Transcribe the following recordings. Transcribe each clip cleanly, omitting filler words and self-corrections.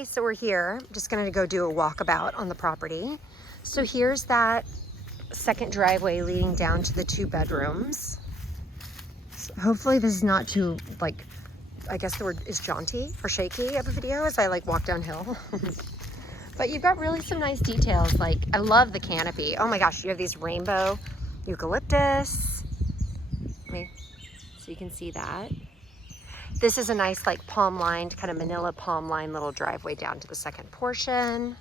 Okay, so we're here. I'm just gonna go do a walkabout on the property. So here's that second driveway leading down to the 2 bedrooms. So hopefully this is not too, like, I guess the word is jaunty or shaky of a video as I like walk downhill. But you've got really some nice details. Like, I love the canopy. Oh my gosh, you have these rainbow eucalyptus. So you can see that. This is a nice like palm lined, kind of manila palm line little driveway down to the second portion.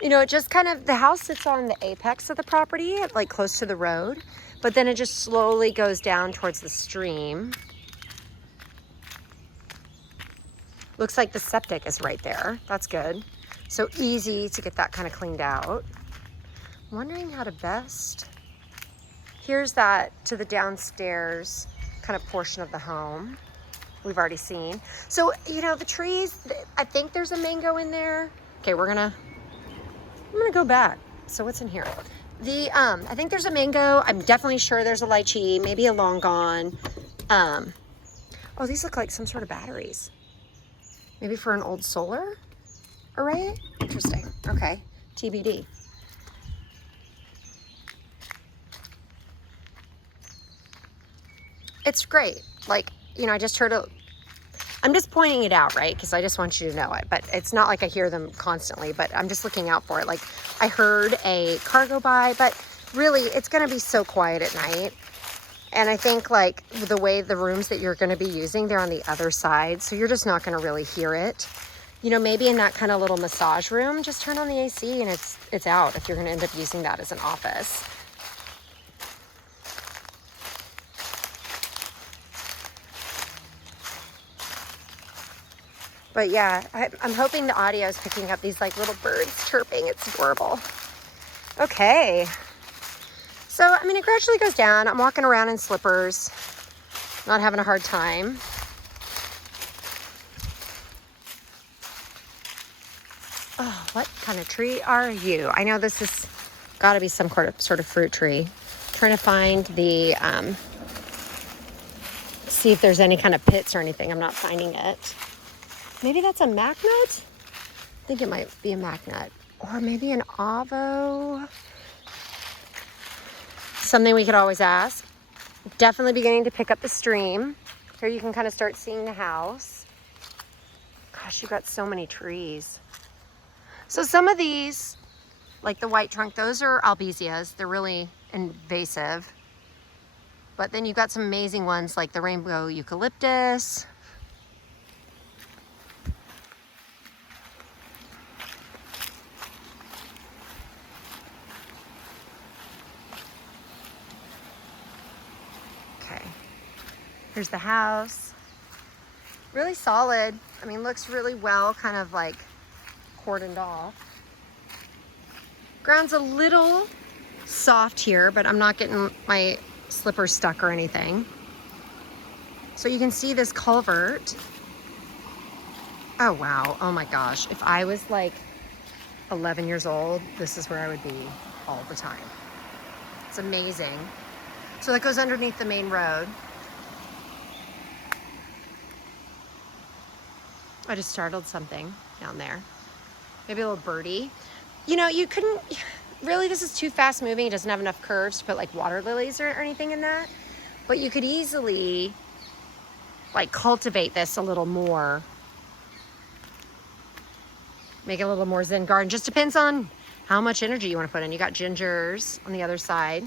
You know, it just kind of, the house sits on the apex of the property, like close to the road, but then it just slowly goes down towards the stream. Looks like the septic is right there. That's good. So easy to get that kind of cleaned out. I'm wondering how to best. Here's that to the downstairs kind of portion of the home we've already seen. So, you know, the trees, I think there's a mango in there. Okay, I'm gonna go back. So what's in here? I think there's a mango. I'm definitely sure there's a lychee, maybe a long gone. Oh, these look like some sort of batteries. Maybe for an old solar array? Interesting. Okay, TBD. It's great. Like, you know, I just heard I'm just pointing it out, right? Because I just want you to know it. But it's not like I hear them constantly, but I'm just looking out for it. Like, I heard a car go by, but really, it's going to be so quiet at night. And I think, like, the way the rooms that you're going to be using, they're on the other side. So you're just not going to really hear it. You know, maybe in that kind of little massage room, just turn on the AC and it's out if you're going to end up using that as an office. But yeah, I'm hoping the audio is picking up these like little birds chirping. It's adorable. Okay. So, I mean, it gradually goes down. I'm walking around in slippers, not having a hard time. Oh, what kind of tree are you? I know this has got to be some sort of fruit tree. I'm trying to find the, see if there's any kind of pits or anything. I'm not finding it. Maybe that's a mac nut? I think it might be a mac nut. Or maybe an avo. Something we could always ask. Definitely beginning to pick up the stream. Here you can kind of start seeing the house. Gosh, you've got so many trees. So some of these, like the white trunk, those are albesias. They're really invasive. But then you've got some amazing ones like the rainbow eucalyptus. Here's the house. Really solid. I mean, looks really well kind of like cordoned off. Ground's a little soft here, but I'm not getting my slippers stuck or anything. So you can see this culvert. Oh, wow. Oh my gosh. If I was like 11 years old, this is where I would be all the time. It's amazing. So that goes underneath the main road. I just startled something down there. Maybe a little birdie. You know, you couldn't, really this is too fast moving. It doesn't have enough curves to put like water lilies or anything in that. But you could easily like cultivate this a little more. Make it a little more Zen garden. Just depends on how much energy you want to put in. You got gingers on the other side.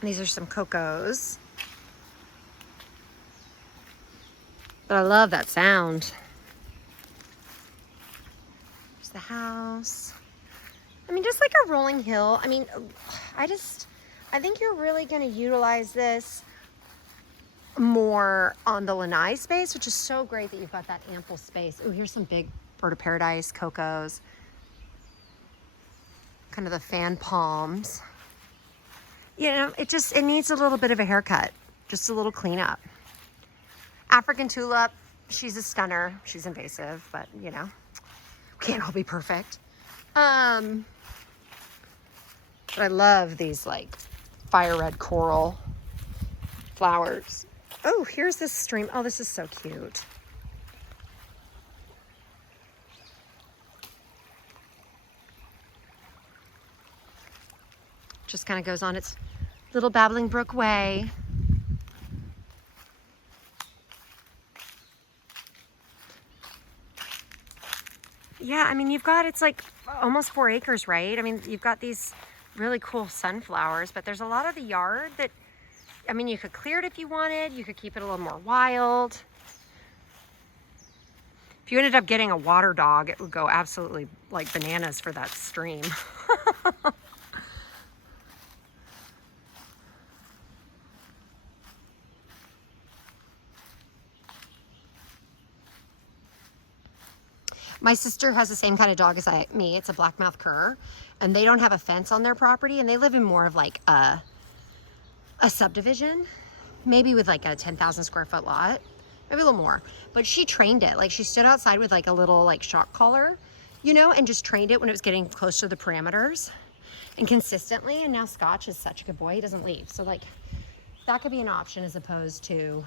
These are some cocos. But I love that sound. There's the house. I mean, just like a rolling hill. I mean, I think you're really going to utilize this more on the lanai space, which is so great that you've got that ample space. Oh, here's some big bird of paradise, cocos. Kind of the fan palms. You know, it needs a little bit of a haircut. Just a little cleanup. African tulip, she's a stunner. She's invasive, but you know, we can't all be perfect. But I love these like fire red coral flowers. Oh, here's this stream. Oh, this is so cute. just kind of goes on its little babbling brook way. Yeah, I mean, you've got, it's like almost 4 acres, right? I mean, you've got these really cool sunflowers, but there's a lot of the yard that, I mean, you could clear it if you wanted. You could keep it a little more wild. If you ended up getting a water dog, it would go absolutely like bananas for that stream. My sister has the same kind of dog as me. It's a blackmouth cur, and they don't have a fence on their property, and they live in more of like a subdivision, maybe with like a 10,000 square foot lot, maybe a little more. But she trained it. Like, she stood outside with like a little like shock collar, you know, and just trained it when it was getting close to the parameters and consistently. And now Scotch is such a good boy. He doesn't leave. So like that could be an option as opposed to,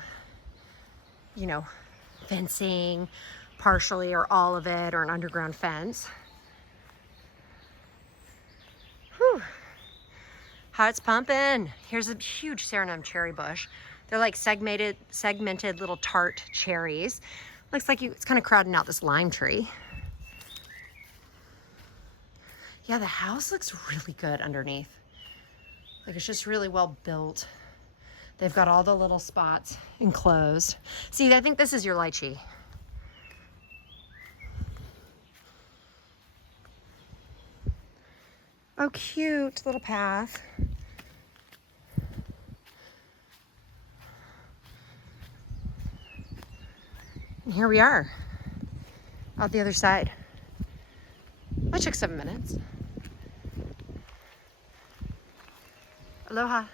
you know, fencing partially or all of it, or an underground fence. Whew. How it's pumping. Here's a huge Serenum cherry bush. They're like segmented little tart cherries. Looks like it's kind of crowding out this lime tree. Yeah, the house looks really good underneath. Like, it's just really well built. They've got all the little spots enclosed. See, I think this is your lychee. Oh, cute little path. And here we are, out the other side. That took 7 minutes. Aloha.